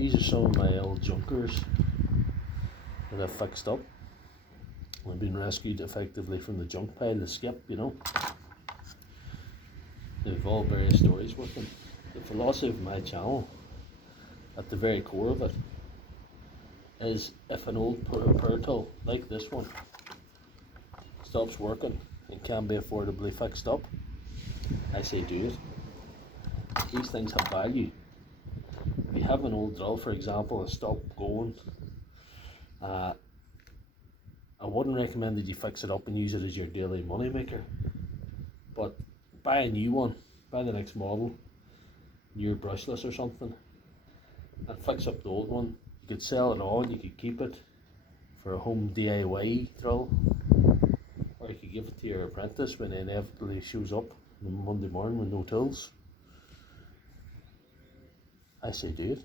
These are some of my old junkers that I've fixed up. I've been rescued effectively from the junk pile, the skip, you know. They've all various stories with them. The philosophy of my channel, at the very core of it, is if an old power tool like this one stops working and can be affordably fixed up, I say do it. These things have value. If you have an old drill, for example, and stop going, I wouldn't recommend that you fix it up and use it as your daily money maker. But buy a new one, buy the next model, new brushless or something, and fix up the old one. You could sell it on, you could keep it for a home DIY drill, or you could give it to your apprentice when he inevitably shows up on Monday morning with no tools. I say do it.